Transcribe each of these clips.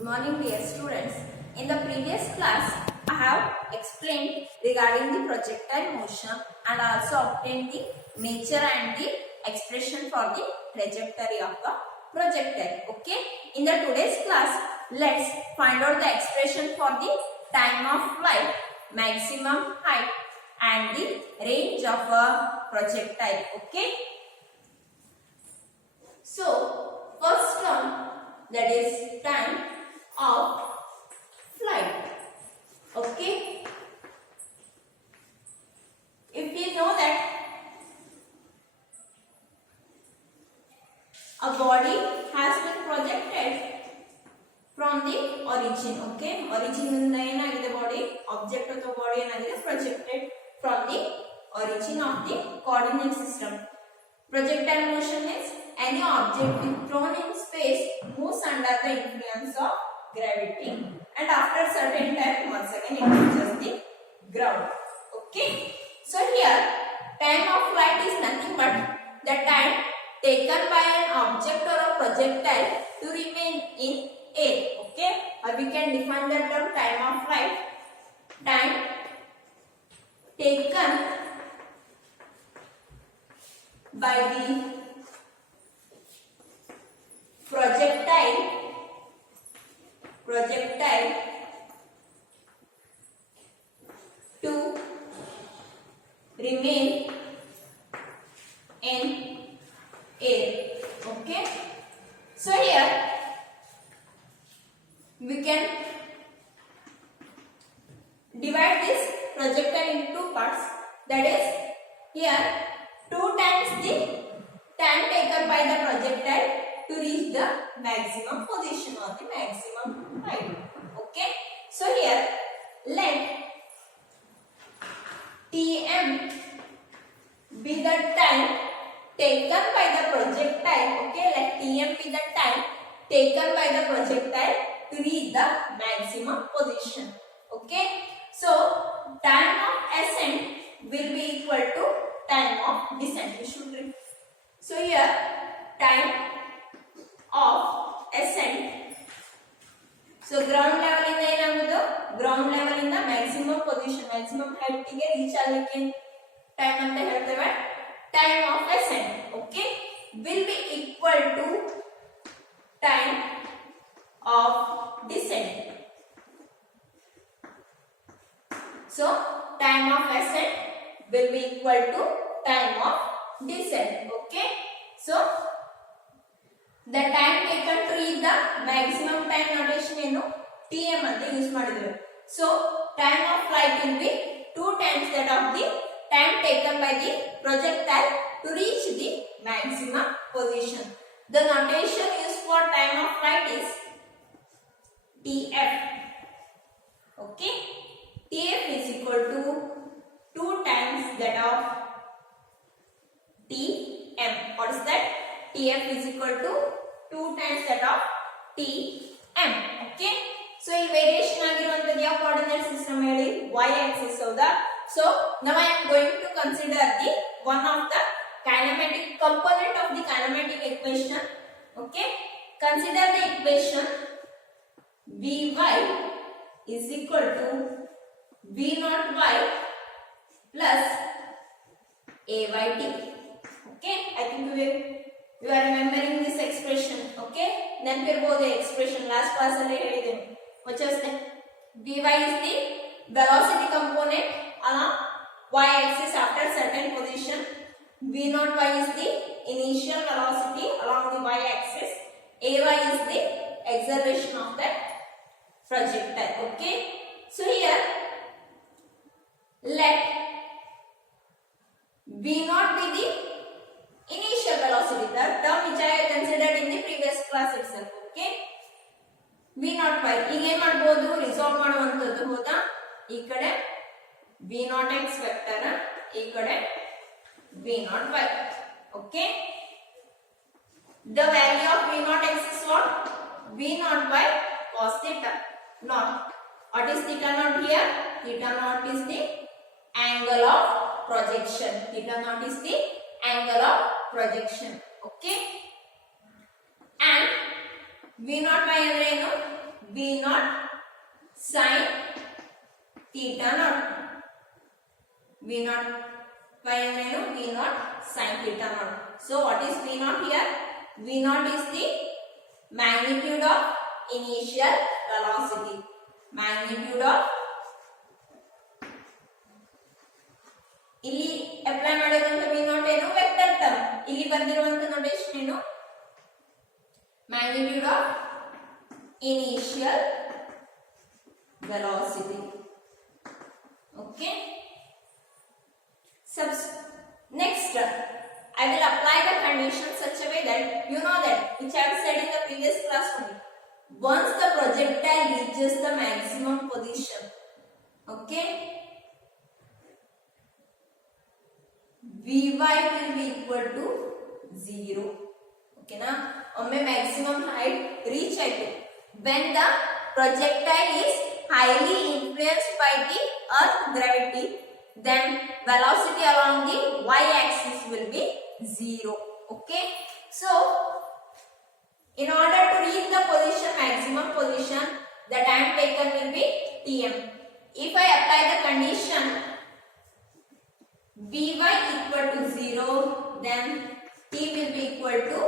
Good morning dear students. In the previous class, I have explained regarding the projectile motion and also obtained the nature and the expression for the trajectory of the projectile. Okay. In the today's class, let's find out the expression for the time of flight, maximum height and the range of a projectile. Okay. So, first term, that is time of flight. Okay. If we know that a body has been projected from the origin. Okay. Origin ಇಂದ ಏನಾಗಿದೆ body, object of the body ಏನಾಗಿದೆ projected from the origin of the coordinate system. Projectile motion is any object with thrown in space moves under the influence of gravity and after certain time once again it reaches the ground. Okay. So here time of flight is nothing but the time taken by an object or a projectile to remain in air. Okay. Or we can define the term time of flight. Time taken by the projectile to remain in air. Okay. So here we can divide this projectile into two parts. That is, here 2 times the time taken by the projectile to reach the maximum position or the maximum height. Okay. So here let Tm be the time taken by the projectile. Okay. Let Tm be the time taken by the projectile to reach the maximum position. Okay. So time of ascent will be equal to time of descent. We should read. So here time of ascent. So ground level ಇಂದ ಏನಾಗುವುದು, ground level ಇಂದ maximum position, maximum height ಗೆ reach ಆಗಲಿಕ್ಕೆ time ಅಂತ ಹೇಳ್ತೇವೆ. Time of ascent, okay, will be equal to time of descent. So time of ascent will be equal to time of descent. Okay. So the time taken to reach the maximum time notation ಏನು Tm ಅಂತ use ಮಾಡಿದ್ದೇವೆ. So time of flight will be 2 times that of the time taken by the projectile to reach the maximum position. The notation used for time of flight is Tf. Okay. Tf is equal to 2 times that of Tm. What is that? Tf is equal to 2 times that of Tm. Okay. So ಈ variation ಆಗಿರುವಂತದ್ದು ಯಾವ coordinate system ಹೇಳಿ, y axis ಹೌದಾ. So now I am going to consider the one of the kinematic component of the kinematic equation. Okay. Consider the equation Vy is equal to V naught y plus Ayt. Okay. I think you are remembering this expression. Okay. ನೆನಪಿರಬಹುದು expression last class ಅಲ್ಲಿ ಹೇಳಿದ್ದೇನೆ. What is that? Vy is the velocity component along y axis after certain position. V naught y is the initial velocity along the y axis. Ay is the acceleration of that projectile. Okay. So here let V naught be the initial velocity, the term which I considered in the previous class itself. Okay. V naught y ಈಗ ಏನು ಮಾಡಬಹುದು, resolve ಮಾಡುವಂತದ್ದು ಹೌದಾ. ಈ ಕಡೆ V naught x vector, ಈ ಕಡೆ V naught y. Okay. The value of V naught x is what? V naught y cos theta naught. What is theta naught here? Theta naught is the angle of projection. Theta naught is the angle of projection. Okay. And V naught y ಅಂದ್ರೆ ಏನು, V naught sin theta naught. V naught y andranu V naught sin theta naught. So what is V naught here? V naught is the magnitude of initial velocity. Magnitude of ಇಲ್ಲಿ apply ಮಾಡಿರುವಂತ V naught ಏನು vector term, ಇಲ್ಲಿ ಬಂದಿರುವಂತ notation ಏನು magnitude of initial velocity. Okay. Next, I will apply the condition such a way that you know that which I have said in the previous class only. Once the projectile reaches the maximum position, okay, Vy will be equal to 0. Okay na? Omme maximum height reach aitu when the projectile is highly influenced by the earth gravity, then velocity along the y axis will be 0. Okay, so in order to reach the position, maximum position, the time taken will be Tm. If I apply the condition Vy equal to 0, then T will be equal to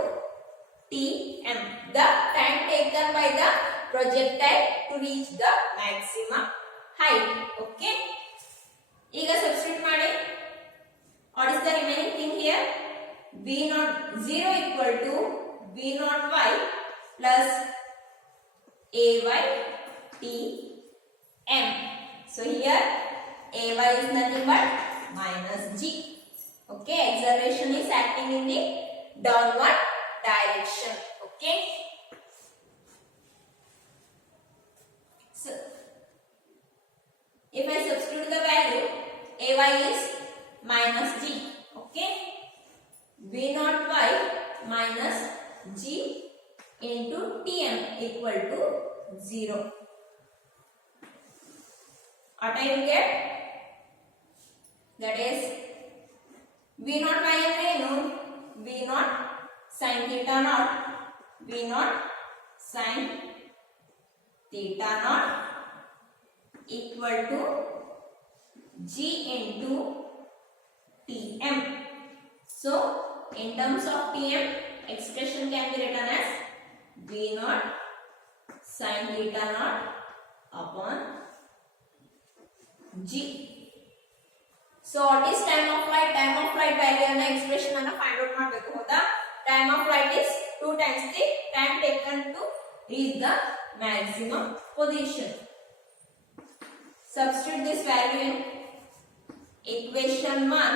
Tm, the time taken by the projectile to reach the maximum height. Okay, ಈಗ substitute ಮಾಡಿ. What is the remaining thing here? V naught 0 equal to V naught y plus Ay Tm. So here Ay is nothing but minus g. Okay, acceleration is acting in the downward direction. Okay, so if I substitute the value, Ay is minus g. Okay, V naught y minus g into Tm equal to 0. What I will get? That is V naught y ಅಂದ್ರೆ ಏನು? V naught sin theta naught. V naught sin theta naught equal to g into Tm. So in terms of Tm, expression can be written as V naught sin theta naught upon g. So what is time of flight? Time of flight value and expression anna find out ಮಾಡಬೇಕು ಹೌದಾ? Time of flight is 2 times the time taken to reach the maximum position. Substitute this value in equation 1.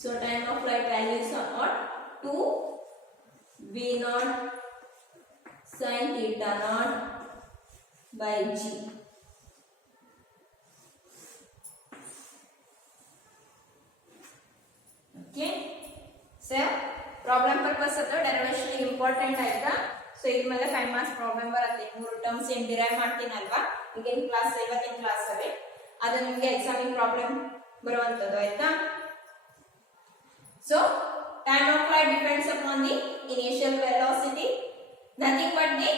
So time of flight values are what? 2 V naught sin theta naught by g. Okay, so problem purpose of the derivation is important ಆಯ್ತಾ? So ಇದ್ರ ಮೇಲೆ 5 marks problem ಬರುತ್ತೆ. 3 terms ಏನು derive ಮಾಡ್ತೀನಲ್ವಾ ಈಗಿನ class ಇವತ್ತಿನ class ಅಲ್ಲಿ ಅದು ನಿಮಗೆ ಎಕ್ಸಾಮಿಂಗ್ ಪ್ರಾಬ್ಲಮ್ ಬರುವಂತದ್ದು ಆಯ್ತಾ? So time of flight depends upon the initial velocity, nothing but the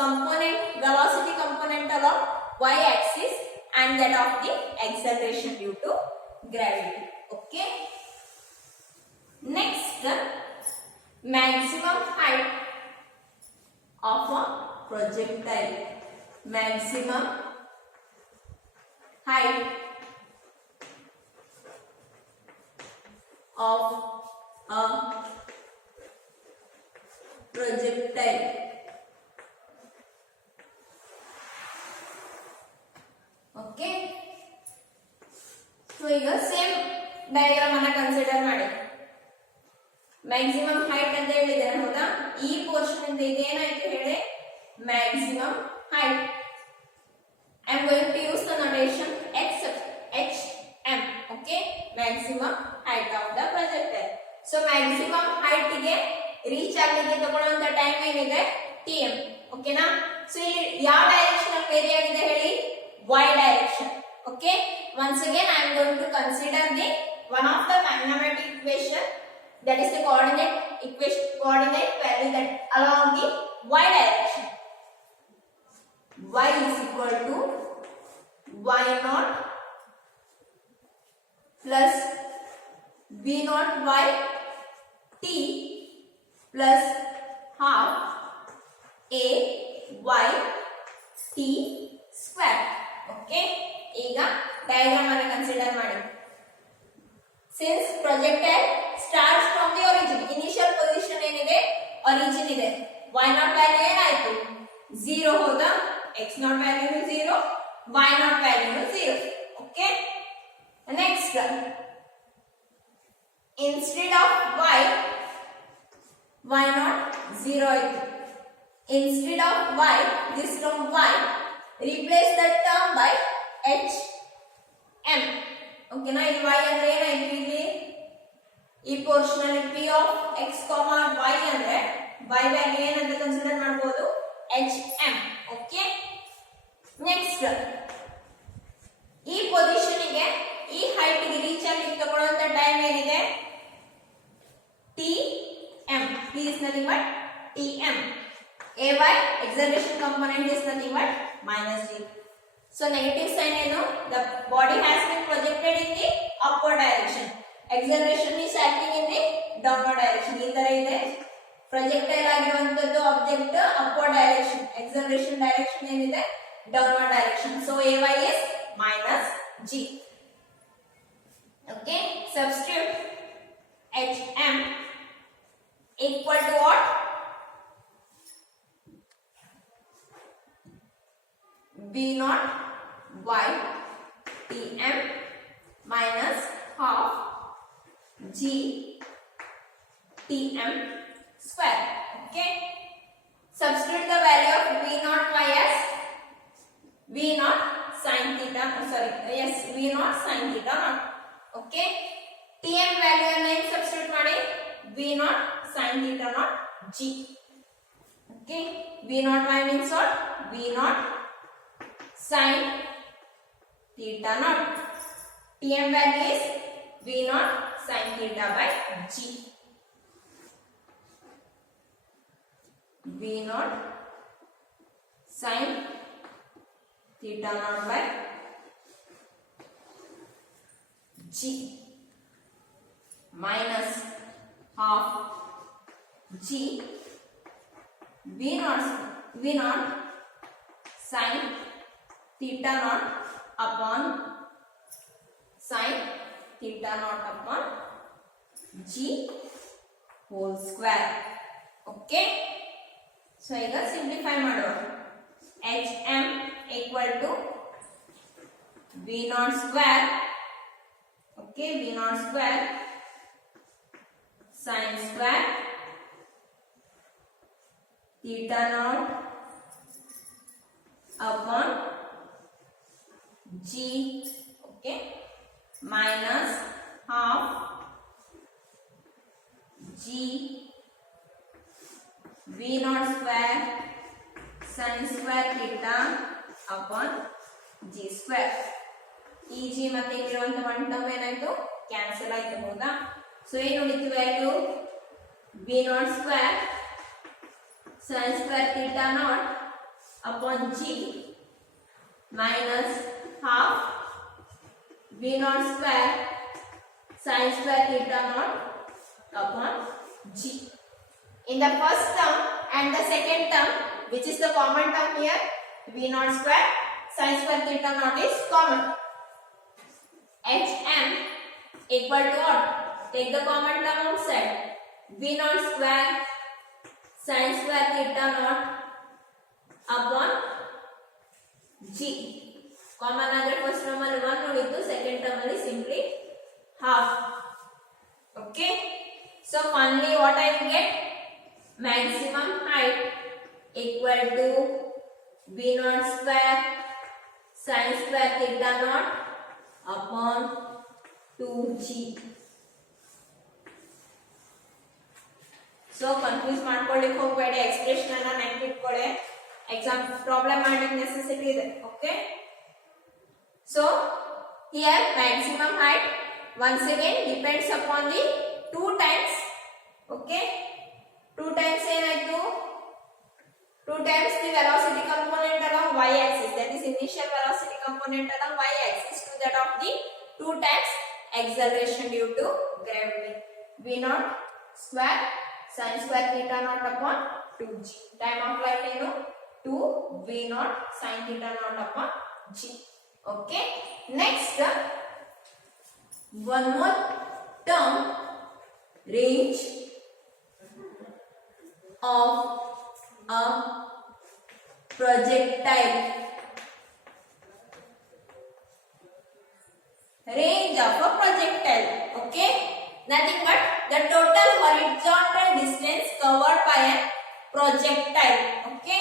component velocity component along y axis and that of the acceleration due to gravity. Okay, next, maximum height of a projectile. Maximum height of a projectile. Okay, so ಈಗ same diagram ಅನ್ನ consider ಮಾಡಿ. Maximum height ಅಂತ ಹೇಳಿದ್ದಾರೆ ಹೌದಾ? ಈ portion ಇಂದ ಇದೇನಾಯ್ತು ಹೇಳಿ maximum height. I am going to use the notation HM. Okay, maximum height of the projectile. So maximum height ಗೆ ರೀಚ್ ಆಗಲಿಕ್ಕೆ ತಗೊಳ್ಳುವಂತ ಟೈಮ್ ಏನಿದೆ Tm. ಓಕೆನಾ? ಸೊ ಇಲ್ಲಿ ಯಾವ ಡೈರೆಕ್ಷನ್ ಅಲ್ಲಿ ವೇರಿ ಆಗಿದೆ ಹೇಳಿ? y direction. Okay, once again I am going to consider the one of the trigonometric equation, that is the coordinate value that along the y direction. y naught plus v naught y t plus half a y t square. Okay, ಈಗ diagram ಅನ್ನು consider ಮಾಡಿ. Since projectile starts from the origin, initial position ಏನಿದೆ origin ಇದೆ, y naught value ಏನಾಯ್ತು 0 ಹೋದ, x naught value 0, y naught value 0. Okay, next instead of y naught 0 ಆಯ್ತು. Instead of y, this term y, replace that term by h m. Okay na, ಇಲ್ಲಿ y ಅಂದ್ರೆ ಏನಾಯ್ತು, ಇಲ್ಲಿ ಈ portion ಅಲ್ಲಿ p of x, y ಅಂದ್ರೆ y value ಏನಂತ consider ಮಾಡಬಹುದು h m. ಓಕೆ, ನೆಕ್ಸ್ಟ್ ಈ ಪೊಸಿಷನ್ ಗೆ ಈ ಹೈಟ್ ಗೆ ರೀಚ್ ಆಗಿ ತಗೊಳ್ಳುವಂತ ಟೈಮ್ ಏನಿದೆ t m. t is nothing but t m. ay acceleration component is nothing but minus g. So negative sign ಏನು, the body has been projected in the upward direction, acceleration is acting in the downward direction. ಈ ತರ ಇದೆ, projectile ಆಗಿರುವಂತದ್ದು object upward direction, acceleration direction ಏನಿದೆ downward direction. So ay is minus g. Okay, substitute hm equal to what, v naught y tm minus half g tm square. Okay, substitute the value of v naught y as v naught sin theta, v naught sin theta naught. Okay, tm value ಅನ್ನು substitute ಮಾಡಿ v naught sin theta naught g. Okay, v naught y means what, v naught sin theta naught. Tm value is v naught sin theta by g. v naught sin theta naught by g minus half g v naught sin theta naught upon sin theta naught upon g whole square. Okay, so ಈಗ simplify ಮಾಡುವ. hm equal to v naught square. Okay, v naught square sin square theta naught upon g, okay, minus half g v naught square sin square theta upon g square. ಈ g ಮತ್ತೆ ಇಲ್ಲಿರುವಂತ one term ಏನಾಯ್ತು, cancel ಆಯ್ತು ಹೌದಾ. So ಏನು ಉಳಿತು value, v naught square sin square theta naught upon g minus half v naught square sin square theta naught upon g. In the first term and the second term, which is the common term here, v naught square sin square theta naught is common. hm equal to what, take the common term outside, v naught square sin square theta naught upon g. Common ಆದರೆ first term ಅಲ್ಲಿ 1 ಉಳಿತು, second term ಅಲ್ಲಿ simply half. Okay, so finally what I will get, maximum height equal to v naught square sin square theta naught upon 2g. So confuse ಮಾಡ್ಕೊಳ್ಳಿಕ್ಕೆ ಹೋಗಬೇಡಿ, expression ಅನ್ನ ನೆನಪಿಟ್ಕೊಳ್ಳಿ, exam problem ಮಾಡಲಿಕ್ಕೆ necessity ಇದೆ. Okay, so here maximum height once again depends upon the 2 times. Okay, 2 times ಏನಾಯ್ತು 2 times the velocity component along y axis, that is initial velocity component along y axis, to that of the 2 times acceleration due to gravity. V naught square sin square theta naught upon 2g. Time of flight ಏನು 2 v naught sin theta naught upon g. Okay, next one more term, range of a projectile. Range of a projectile. Okay, nothing but the total horizontal distance covered by a projectile. Okay,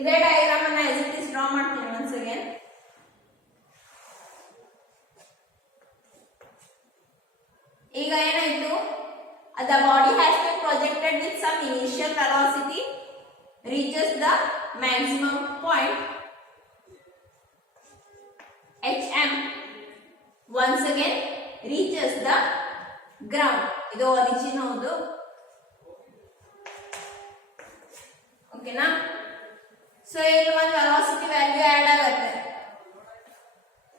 ಇದೇ diagram ಅನ್ನು as it is draw ಮಾಡ್ತೀನಿ once again. ಈಗ ಏನಾಯ್ತು, the body has been projected with some initial velocity, reaches the maximum point hm, once again reaches the ground. ಇದು origin ಹೌದು, ಓಕೆನಾ. So ಇಲ್ಲಿ ಒಂದು ವೆಲಾಸಿಟಿ ವ್ಯಾಲ್ಯೂ ಆಡ್ ಆಗುತ್ತೆ.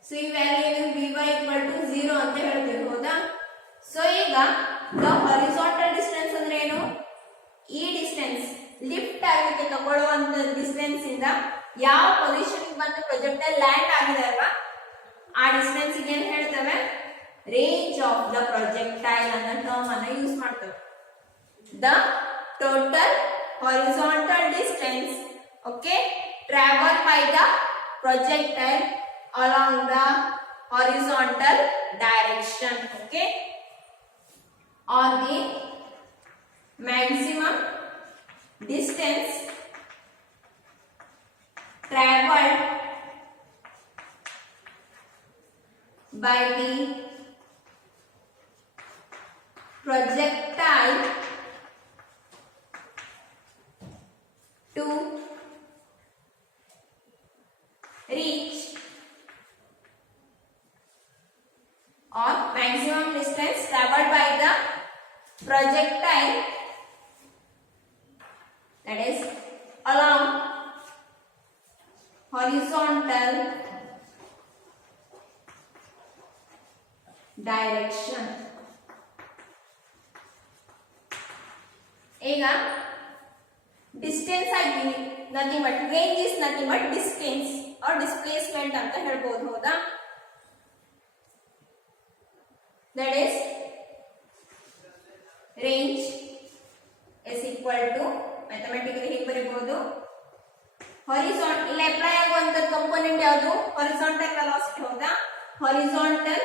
ಸೊ ಈ ವ್ಯಾಲ್ಯೂ vy equal to 0 ಅಂತ ಹೇಳ್ತೀವಿ, ಹೌದಾ. ಸೊ ಈಗ the horizontal distance ಅಂದ್ರೆ ಏನು, ಈ ಡಿಸ್ಟೆನ್ಸ್ ಲಿಫ್ಟ್ ಆಗಲಿಕ್ಕೆ ತಗೊಳ್ಳುವಂತ ಡಿಸ್ಟೆನ್ಸ್ ಇಂದ ಯಾವ ಪೊಸಿಷನ್ ಬಂದು ಪ್ರೊಜೆಕ್ಟೈಲ್ ಲ್ಯಾಂಡ್ ಆಗಿದೆ ಅಲ್ವಾ, ಆ ಡಿಸ್ಟೆನ್ಸ್ ಗೆ ಏನು ಹೇಳ್ತೇವೆ, ರೇಂಜ್ ಆಫ್ ದ ಪ್ರೊಜೆಕ್ಟೈಲ್ ಅನ್ನೋ ಟರ್ಮ್ ಅನ್ನು ಯೂಸ್ ಮಾಡ್ತೇವೆ. The total horizontal distance, okay, traveled by the projectile along the horizontal direction, okay, or the maximum distance traveled by the projectile to reach, or maximum distance traveled by the projectile, that is along horizontal direction. ಈಗ distance ಆಗಿ nothing but range is nothing but distance or displacement ಅಂತ ಹೇಳ್ಬೋದು, ಹೌದಾ. that is range is equal to mathematically ಹೇಗೆ ಬರೆಯಬಹುದು, horizontal ಇಲ್ಲಿ apply ಆಗುವಂತ component ಯಾವುದು, horizontal velocity, ಹೌದಾ. horizontal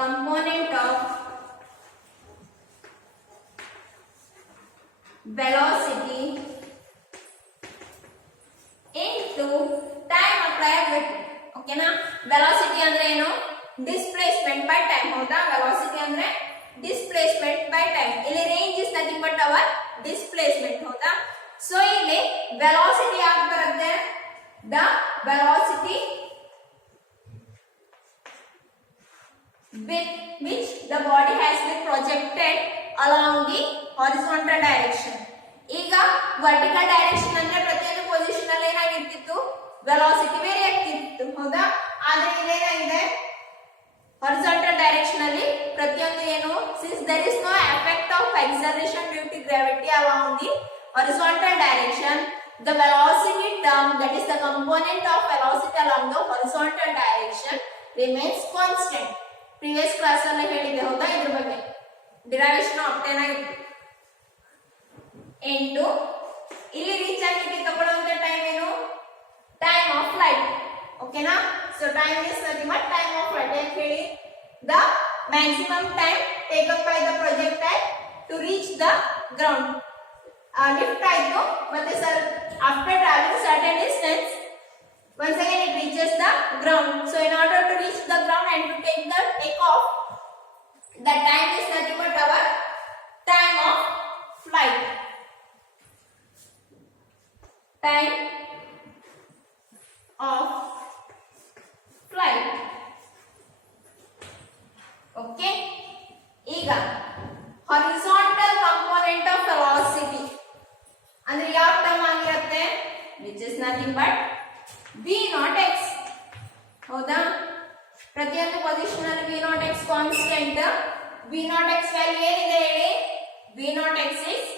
component of velocity into time apply ಆಗಬೇಕು, ಓಕೆನಾ. ವೆಲಾಸಿಟಿ ಅಂದ್ರೆ ಏನು, ಡಿಸ್ಪ್ಲೇಸ್ಮೆಂಟ್ ಬೈ ಟೈಮ್, ಹೌದಾ. ವೆಲಾಸಿಟಿ ಅಂದ್ರೆ ಡಿಸ್ಪ್ಲೇಸ್ಮೆಂಟ್ ಬೈ ಟೈಮ್. ಇಲ್ಲಿ range is nothing but hour displacement, ಹೌದಾ. ಸೊ ಇಲ್ಲಿ ವೆಲಾಸಿಟಿ ಯಾಕೆ ಬರುತ್ತೆ, the velocity with which the body has been projected along the horizontal direction. ಈಗ ವರ್ಟಿಕಲ್ ಡೈರೆಕ್ಷನ್ ಅಂದ್ರೆ ಪ್ರತಿಯೊಂದು ಪೊಸಿಷನ್ ಅಲ್ಲಿ ಏನಾಗಿರ್ತಿತ್ತು, ವೆಲಾಸಿಟಿ ವೇರಿ ಆಗ್ತಿತ್ತು, ಹೌದಾ. ಆದ್ರೆ ಇಲ್ಲೇನಾಗಿದೆ, horizontal direction ಅಲ್ಲಿ ಪ್ರತಿಯೊಂದು ಏನು, since there is no effect of acceleration due to gravity along the horizontal direction, the velocity term, that is the component of velocity along the horizontal direction, remains constant. Previous class ಅಲ್ಲಿ ಹೇಳಿದ್ದೆ, ಹೌದಾ. ಇದ್ರ ಬಗ್ಗೆ derivation ಆಬ್ಟೈನ್ ಆಗಿತ್ತು. Into ಇಲ್ಲಿ reach ಆಗಲಿಕ್ಕೆ ತಗೊಳ್ಳುವಂತ time ಏನು, ಟೈಮ್ ಆಫ್ ಫ್ಲೈಟ್, ಓಕೆನಾ. So time is nothing but time of flight ಅಂತ ಹೇಳಿ, the maximum time taken by the projectile to reach the ground. Lift ಆಯ್ತು, ಮತ್ತೆ sir after travelling certain distance once again it reaches the ground. So in order to reach the ground and to take the takeoff, the time is nothing but our time of flight. Time of flight. Okay. ಈಗ horizontal component of velocity nothing but V naught X. ಹೌದಾ? ಪ್ರತಿಯೊಂದು position ಅಲ್ಲಿ V naught X constant. V naught X value ಏನಿದೆ ಹೇಳಿ? V naught X is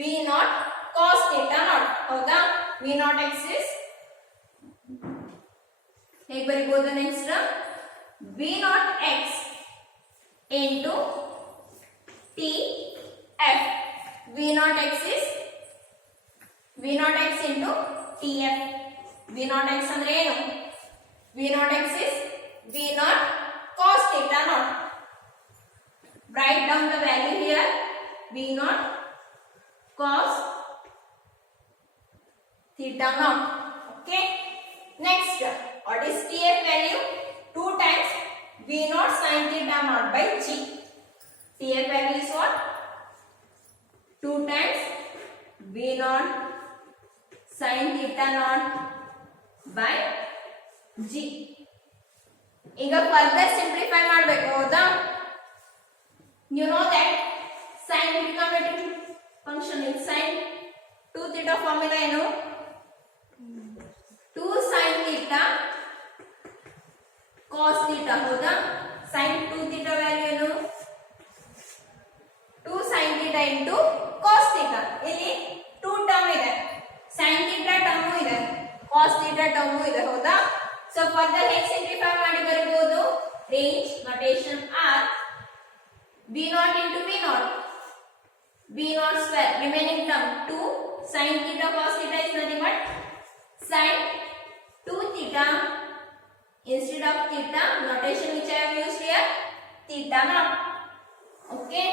V naught cos theta naught. ಹೌದಾ? V naught X is ಹೇಗೆ ಬರೀಬಹುದು? Next V naught X into T F. V naught X is V naught X into T F. V naught X ಅಂದ್ರೆ ಏನು? V naught X is V naught cos theta not. Write down the value here. V naught cos theta naught. Okay. Next, what is TF value? 2 times V naught sin theta naught by G. TF value is what? 2 times V naught sin theta naught by G. ಈಗ further simplify ಮಾಡಬೇಕು. ಹೌದಾ? You know that sin trigonometric function is sin 2 theta formula ಏನು? 2 sin theta cos theta. ಹೌದಾ? sin 2 theta value ಏನು? 2 sin theta into cos theta. ಇಲ್ಲಿ 2 term ಇದೆ, sin theta term ಇದೆ, cos theta term ಇದೆ. ಹೌದಾ? ಸೊ ಫರ್ದರ್ ಹೇಗೆ simplify ಮಾಡಿ ಬರಬಹುದು? Range notation R V naught into V naught. V naught square. Remaining term 2 sin theta cos theta is nothing but sin 2 theta. Instead of theta, notation which I have used here, theta naught. Okay.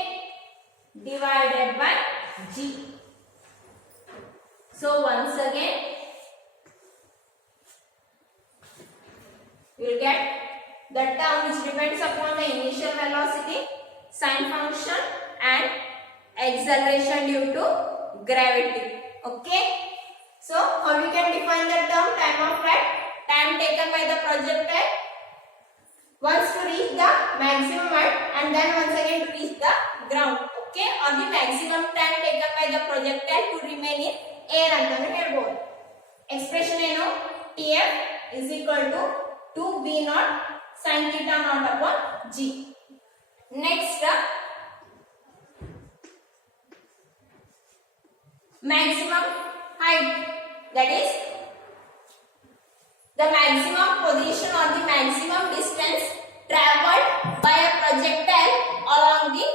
Divided by G. So once again, you will get the term which depends upon the initial velocity, sign function and acceleration due to gravity. Okay. So how we can define the term? Time of flight, time taken by the projectile once to reach the maximum height and then once again to reach the ground. Okay. Or the maximum time taken by the projectile to remain in air ಅಂತಾನು ಹೇಳ್ಬೋದು. Expression ಏನು? TF is equal to 2 V naught sin theta naught upon G. Next, maximum height, that is the maximum position or the maximum distance traveled by a projectile along the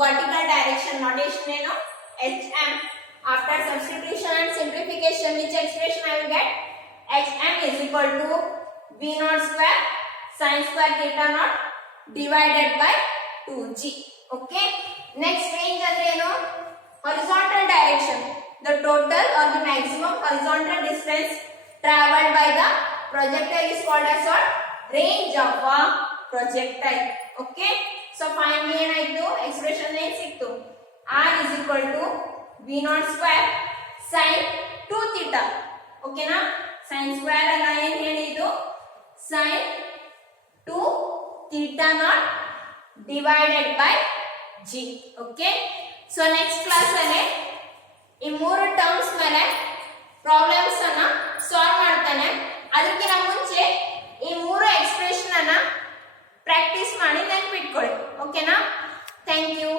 vertical direction. Notation ಏನು? HM. After substitution and simplification, which expression I will get? HM is equal to V naught square sin square theta naught divided by 2G. Okay. Next, range ಅಂದ್ರೆ ಏನು? Horizontal direction. The total or the maximum horizontal distance traveled by the projectile is called as what? Range of a projectile. Okay. So finally ಏನಾಯ್ತು? Expression ಏನು ಸಿಕ್ತು? R is equal to V naught square sin 2 theta. Okay na? Sin square ಅಲ್ಲ, ಏನು ಹೇಳಿದ್ದು? Sin 2 theta naught divided by G. Okay. So next class ಅಲ್ಲಿ ಈ ಮೂರು terms ಮೇಲೆ ಪ್ರಾಬ್ಲಮ್ಸ್ ಅನ್ನ ಸಾಲ್ವ್ ಮಾಡ್ತಾನೆ. ಅದಕ್ಕಿಂತ ಮುಂಚೆ ಈ ಮೂರು ಎಕ್ಸ್ಪ್ರೆಷನ್ ಅನ್ನ ಪ್ರಾಕ್ಟೀಸ್ ಮಾಡಿ ನೆನಪಿಟ್ಕೊಳ್ಳಿ. ಓಕೆನಾ? Thank you.